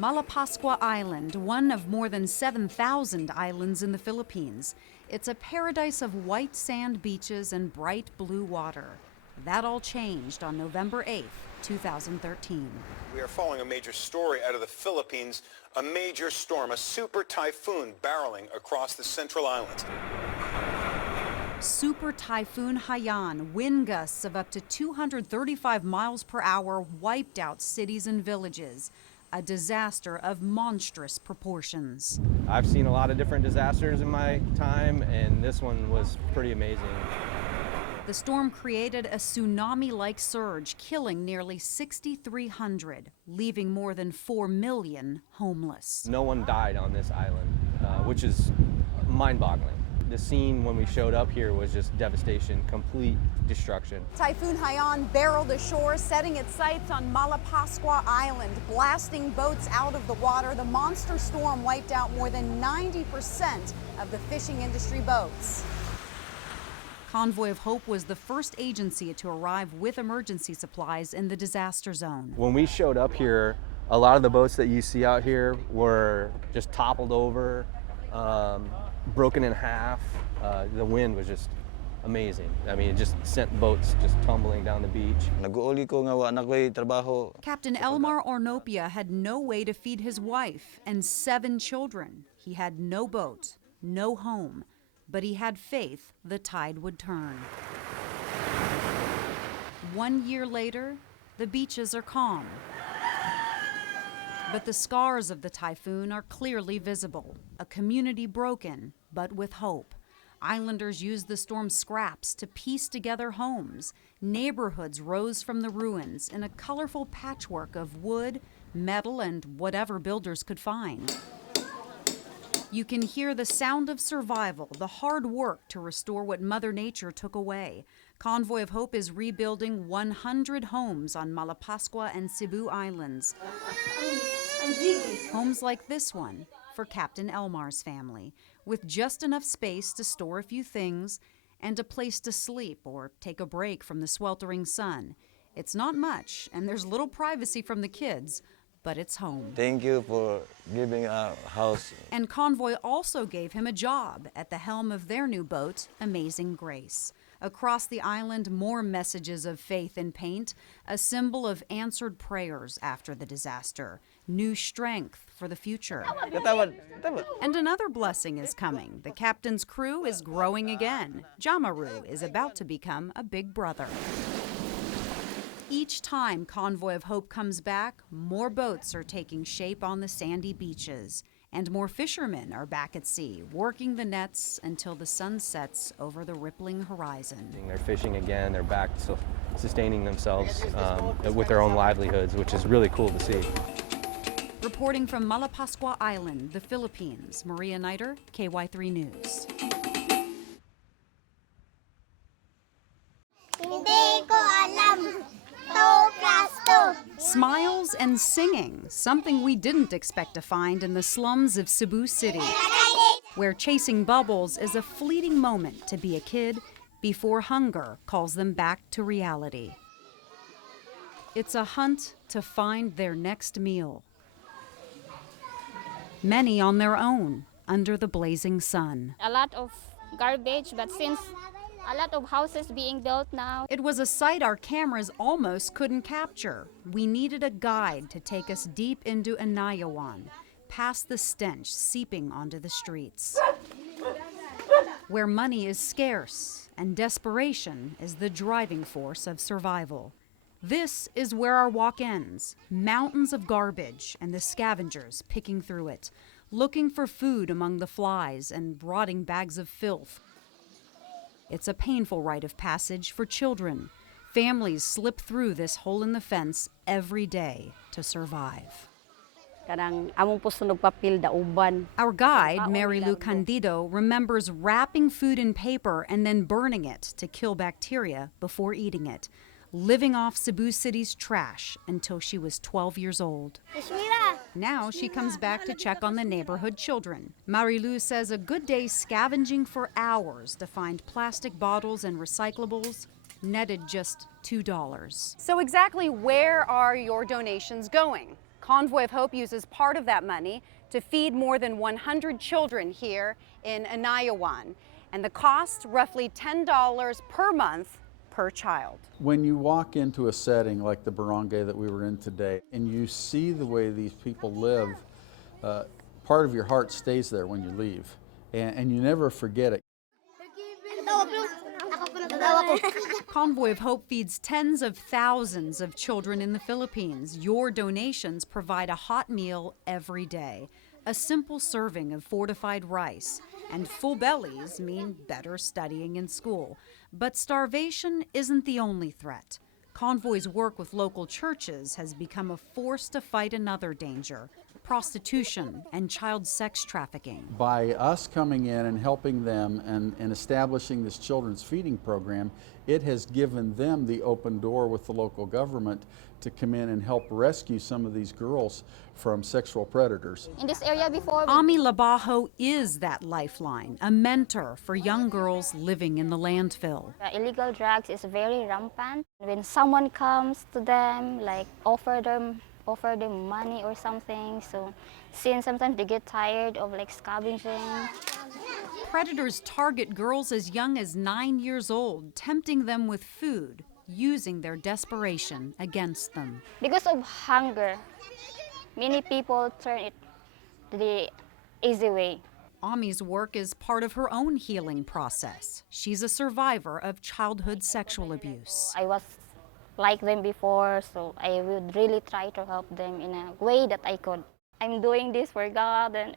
Malapascua Island, one of more than 7,000 islands in the Philippines. It's a paradise of white sand beaches and bright blue water. That all changed on November 8th, 2013. We are following a major story out of the Philippines, a major storm, a super typhoon barreling across the central island. Super Typhoon Haiyan, wind gusts of up to 235 miles per hour wiped out cities and villages. A disaster of monstrous proportions. I've seen a lot of different disasters in my time, and this one was pretty amazing. The storm created a tsunami-like surge, killing nearly 6,300, leaving more than 4 million homeless. No one died on this island, which is mind-boggling. The scene when we showed up here was just devastation, complete destruction. Typhoon Haiyan barreled ashore, setting its sights on Malapascua Island, blasting boats out of the water. The monster storm wiped out more than 90% of the fishing industry boats. Convoy of Hope was the first agency to arrive with emergency supplies in the disaster zone. When we showed up here, a lot of the boats that you see out here were just toppled over, broken in half. The wind was just amazing. I mean, it just sent boats just tumbling down the beach. Captain Elmar Ornopia had no way to feed his wife and 7 children. He had no boat, no home, but he had faith the tide would turn. 1 year later, the beaches are calm. But the scars of the typhoon are clearly visible. A community broken, but with hope. Islanders used the storm's scraps to piece together homes. Neighborhoods rose from the ruins in a colorful patchwork of wood, metal, and whatever builders could find. You can hear the sound of survival, the hard work to restore what Mother Nature took away. Convoy of Hope is rebuilding 100 homes on Malapascua and Cebu Islands. Homes like this one for Captain Elmar's family, with just enough space to store a few things and a place to sleep or take a break from the sweltering sun. It's not much, and there's little privacy from the kids, but it's home. Thank you for giving a house. And Convoy also gave him a job at the helm of their new boat, Amazing Grace. Across the island, more messages of faith in paint, a symbol of answered prayers after the disaster, new strength for the future. And another blessing is coming. The captain's crew is growing again. Jamaru is about to become a big brother. Each time Convoy of Hope comes back, more boats are taking shape on the sandy beaches, and more fishermen are back at sea, working the nets until the sun sets over the rippling horizon. They're fishing again, they're back sustaining themselves with their own livelihoods, which is really cool to see. Reporting from Malapascua Island, the Philippines, Maria Niter, KY3 News. Hindi ko alam. Smiles and singing, something we didn't expect to find in the slums of Cebu City, where chasing bubbles is a fleeting moment to be a kid before hunger calls them back to reality. It's a hunt to find their next meal. Many on their own, under the blazing sun. A lot of garbage, but since a lot of houses being built now. It was a sight our cameras almost couldn't capture. We needed a guide to take us deep into Anayawan, past the stench seeping onto the streets. Where money is scarce and desperation is the driving force of survival. This is where our walk ends. Mountains of garbage and the scavengers picking through it, looking for food among the flies and rotting bags of filth. It's a painful rite of passage for children. Families slip through this hole in the fence every day to survive. Our guide, Mary Lou Candido, remembers wrapping food in paper and then burning it to kill bacteria before eating it, living off Cebu City's trash until she was 12 years old. Now she comes back to check on the neighborhood children. Marilu says a good day scavenging for hours to find plastic bottles and recyclables netted just $2. So exactly where are your donations going? Convoy of Hope uses part of that money to feed more than 100 children here in Anayawan. And the cost, roughly $10 per month per child. When you walk into a setting like the barangay that we were in today, and you see the way these people live, part of your heart stays there when you leave, and you never forget it. Convoy of Hope feeds tens of thousands of children in the Philippines. Your donations provide a hot meal every day, a simple serving of fortified rice, and full bellies mean better studying in school. But starvation isn't the only threat. Convoy's work with local churches has become a force to fight another danger: prostitution and child sex trafficking. By us coming in and helping them and establishing this children's feeding program, it has given them the open door with the local government to come in and help rescue some of these girls from sexual predators. In this area before, Ami Labajo is that lifeline, a mentor for young girls living in the landfill. illegal drugs is very rampant. When someone comes to them, like offer them money or something, so since sometimes they get tired of like scavenging. Predators target girls as young as 9 years old, tempting them with food, using their desperation against them. Because of hunger, many people turn it to the easy way. Ami's work is part of her own healing process. She's a survivor of childhood sexual abuse. I was like them before, so I would really try to help them in a way that I could. I'm doing this for God and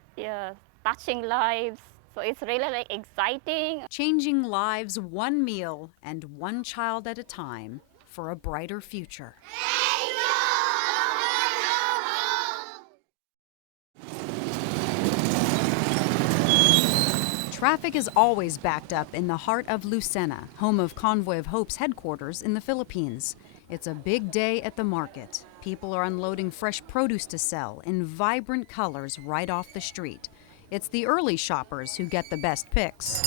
touching lives, so it's really like exciting. Changing lives one meal and one child at a time for a brighter future. Traffic is always backed up in the heart of Lucena, home of Convoy of Hope's headquarters in the Philippines. It's a big day at the market. People are unloading fresh produce to sell in vibrant colors right off the street. It's the early shoppers who get the best picks.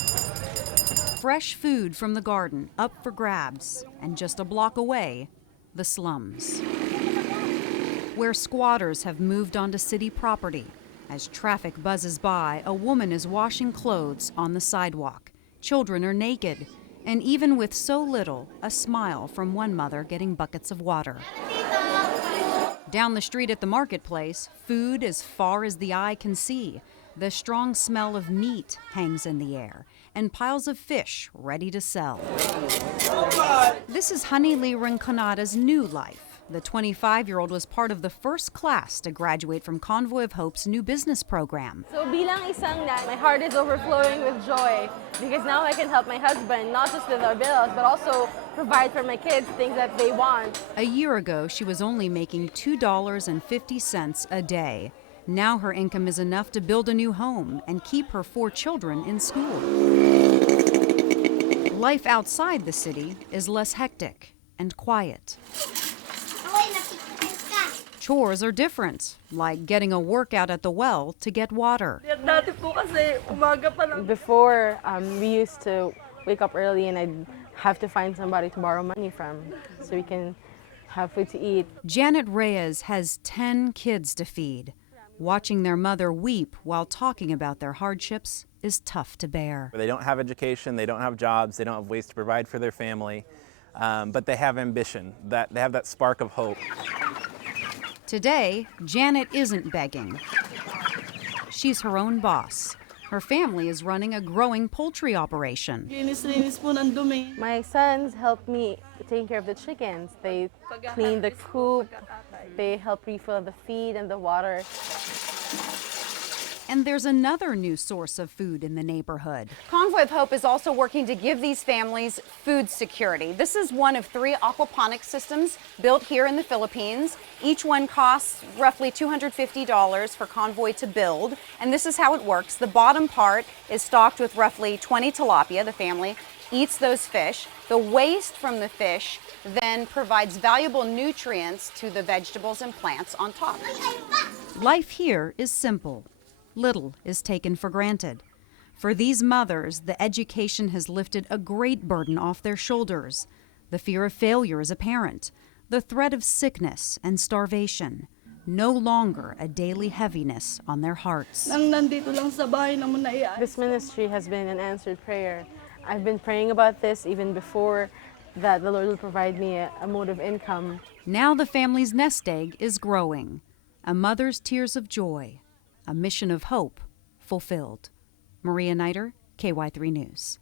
Fresh food from the garden up for grabs, and just a block away, the slums, where squatters have moved onto city property. As traffic buzzes by, a woman is washing clothes on the sidewalk. Children are naked, and even with so little, a smile from one mother getting buckets of water. Down the street at the marketplace, food as far as the eye can see. The strong smell of meat hangs in the air, and piles of fish ready to sell. This is Honey Lee Rinconada's new life. The 25-year-old was part of the first class to graduate from Convoy of Hope's new business program. So bilang isang dad, my heart is overflowing with joy because now I can help my husband, not just with our bills, but also provide for my kids things that they want. A year ago, she was only making $2.50 a day. Now her income is enough to build a new home and keep her 4 children in school. Life outside the city is less hectic and quiet. Chores are different, like getting a workout at the well to get water. Before, we used to wake up early and I'd have to find somebody to borrow money from so we can have food to eat. Janet Reyes has 10 kids to feed. Watching their mother weep while talking about their hardships is tough to bear. They don't have education, they don't have jobs, they don't have ways to provide for their family, but they have ambition, they have that spark of hope. Today, Janet isn't begging. She's her own boss. Her family is running a growing poultry operation. My sons help me take care of the chickens. They clean the coop, they help refill the feed and the water. And there's another new source of food in the neighborhood. Convoy of Hope is also working to give these families food security. This is one of 3 aquaponics systems built here in the Philippines. Each one costs roughly $250 for Convoy to build, and this is how it works. The bottom part is stocked with roughly 20 tilapia. The family eats those fish. The waste from the fish then provides valuable nutrients to the vegetables and plants on top. Life here is simple. Little is taken for granted. For these mothers, the education has lifted a great burden off their shoulders. The fear of failure is apparent, the threat of sickness and starvation. no longer a daily heaviness on their hearts. This ministry has been an answered prayer. I've been praying about this even before that the Lord will provide me a mode of income. Now the family's nest egg is growing, a mother's tears of joy, a mission of hope fulfilled. Maria Niter, KY3 News.